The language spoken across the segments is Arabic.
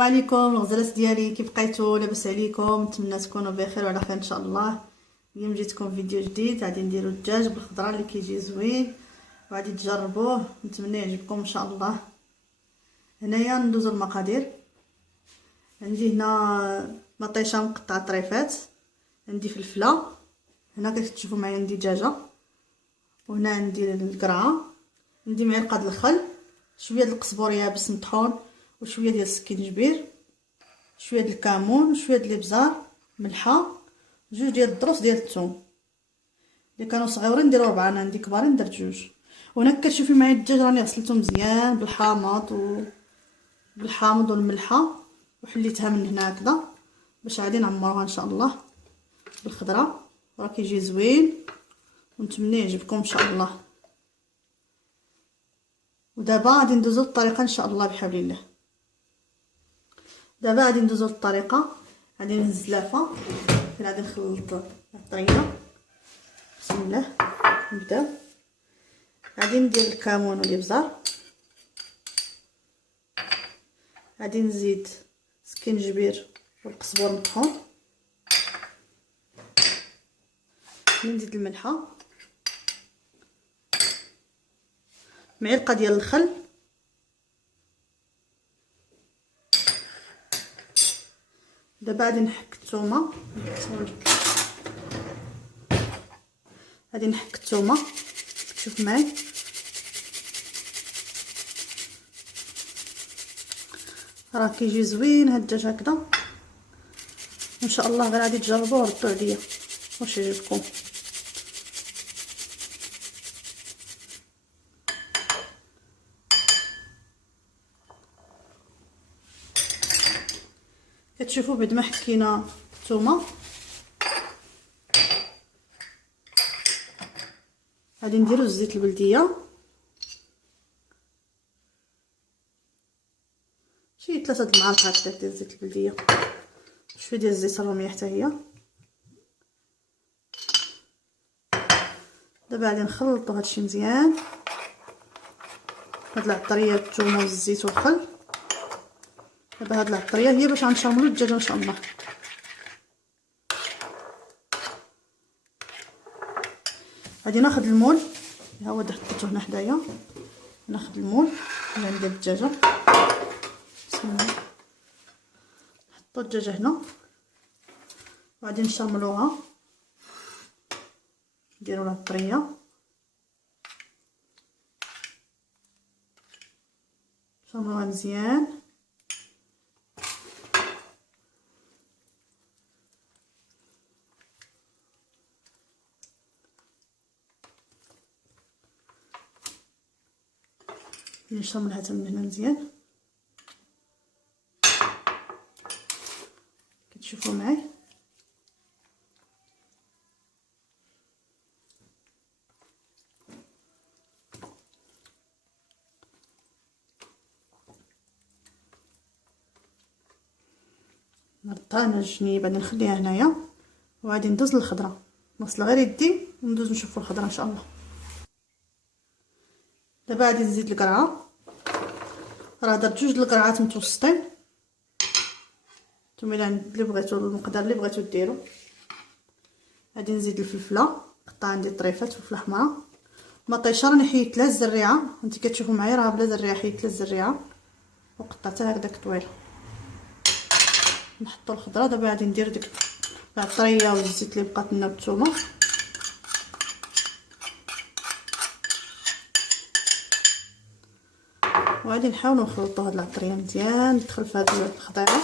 السلام عليكم الغزالات ديالي، كيف بقيتوا؟ لاباس عليكم؟ نتمنى تكونوا بخير وعلى خير ان شاء الله. اليوم جيتكم فيديو جديد، غادي نديروا الدجاج بالخضره اللي كيجي زوين وغادي تجربوه، نتمنى يعجبكم ان شاء الله. هنايا ندوزو المقادير. عندي هنا مطيشه مقطعه طريفات، عندي فلفله، هنا كتشوفوا معايا عندي دجاجه، وهنا عندي القرعه، عندي معلقه د الخل، شويه د القزبور يابس مطحون، وشويه ديال السكينجبير، شويه ديال الكمون، شويه ديال الابزار، ملحه، جوج ديال الضروس ديال الثوم. اللي كانوا صغيورين نديروا 4، انا عندي كبارين درت 2. وهنا كتشوفي معايا الدجاج راني غسلته مزيان بالحامض والملحه، وحليتها من هنا هكذا باش غادي نعمروها ان شاء الله بالخضره، راه كيجي زوين ونتمنى يعجبكم ان شاء الله. ودابا غادي ندوزو للطريقه ان شاء الله بحول الله. دابا غادي ندوزو للطريقه، غادي نهز لافه فين غادي نخلط الطريه. بسم الله نبداو. غادي ندير الكمون والابزار، غادي نزيد سكينجبير والقزبور مطحون، نزيد الملحه، معلقه ديال الخل، دابا غادي نحك الثومه، غادي نحك الثومه شوف معايا. راه كيجي زوين هاد الدجاج هكذا ان شاء الله، غير غادي تجربوه وردوا عليا واش يعجبكم. كتشوفوا بعد ما حكينا الثومه غادي نديرو الزيت البلديه، شي 3 المعالق ديال الزيت البلديه، شويه ديال الزيت الروميه حتى هي. دابا غادي نخلطوا هادشي مزيان، هاد العطريه الثومه والزيت والخل. دابا هاد العطريه هي باش غنشرملو الدجاجه ان شاء الله. غادي ناخذ المول، ها هو حطيته هنا حدايا، ناخذ المول اللي ندير الدجاجه. بسم الله، نحطوا الدجاجه هنا وغادي نشرملوها، نديروا لها الطريه، نشرملوها مزيان. نشرملها حتى من هنا مزيان، كتشوفوا معايا. نردها هنا الجنيب، غادي نخليها هنايا وغادي ندوز للخضره. نغسل غير يدي وندوز نشوفوا الخضره ان شاء الله. دابا غادي نزيد القرعه، راه درت 2 القرعات متوسطين، نتوما اللي بغيتو المقدار اللي بغيتو ديروا. غادي نزيد الفلفله، قطع عندي طريفات فلفله حمراء. مطيشه راني حيدت لها الزريعه، انت كتشوفوا معايا راه بلا زريعه، حيدت لها الزريعه وقطعتها هكذاك طويله. نحطوا الخضره. دابا غادي ندير ديك العطريه والزيت اللي بقات لنا بالثومه، وغادي نحاولوا نخلطوا هاد العطريه مزيان تدخل في هاد الخضيره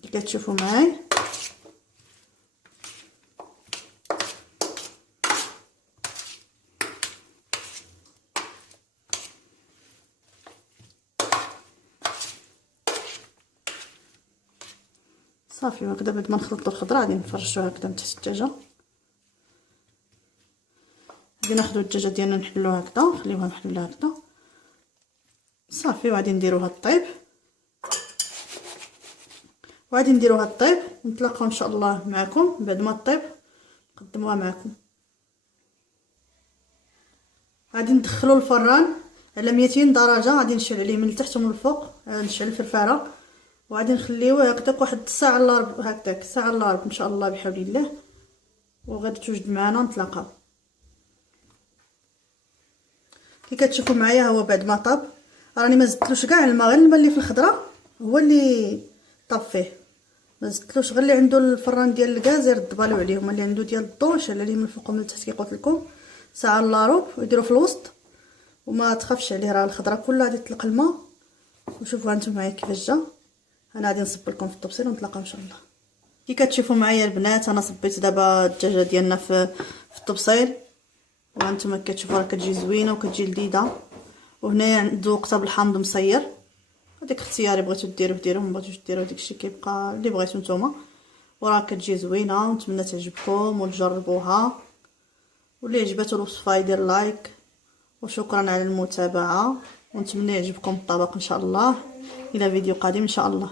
اللي كتشوفوا معايا. صافي هكذا بعد ما نخلطوا الخضره غادي نفرشوها هكذا من تحت الدجاجه. غادي ناخذوا الدجاجه ديالنا نحلوها هكذا، نخليوها محلوله هكذا صافي. وغادي نديروها طيب، وغادي نديروها طيب، نتلاقاو ان شاء الله معكم بعد ما طيب نقدموها معكم. غادي ندخلو الفران على 200 درجه، غادي نشعل عليه من التحت ومن الفوق، نشعل الفرفاره وغادي نخليوه هكذاك واحد الساعه الا ربع، هكذاك ساعه الا ربع ان شاء الله بحول الله، وغادي توجد معنا نتلاقاو. كي كتشوفوا معايا هو بعد ما طاب، راني ما زدتلوش كاع الماء، غير الماء اللي في الخضره هو اللي طاب فيه، ما زدتلوش. غير اللي عنده الفران ديال الغاز يرد بالو عليهم، اللي عنده ديال الضو يشعل عليه من الفوق ومن التحت كي قلت لكم، ساعه الا ربع ويديروا في الوسط وما تخافش عليه، راه الخضره كلها غادي تطلق الماء. وشوفوا هانتوما معايا كيفاش جا. انا غادي نصب لكم في الطبسيل ونتلاقاو ان شاء الله. كي كتشوفوا معايا البنات انا صبيت دابا الدجاجه ديالنا في الطبسيل، وهانتوما كتشوفوا راه كتجي زوينه وكتجي لذيذه. وهنايا ذوقتها بالحامض مصير، هذيك اختياري، بغيتو ديروه ديروه، ما بغيتوش ديروه داكشي كيبقى اللي بغيتو نتوما. وراه كتجي زوينه، ونتمنى تعجبكم وتجربوها، واللي عجباتو الوصفه يدير لايك. وشكرا على المتابعه، ونتمنى يعجبكم الطبق ان شاء الله. الى فيديو قادم ان شاء الله.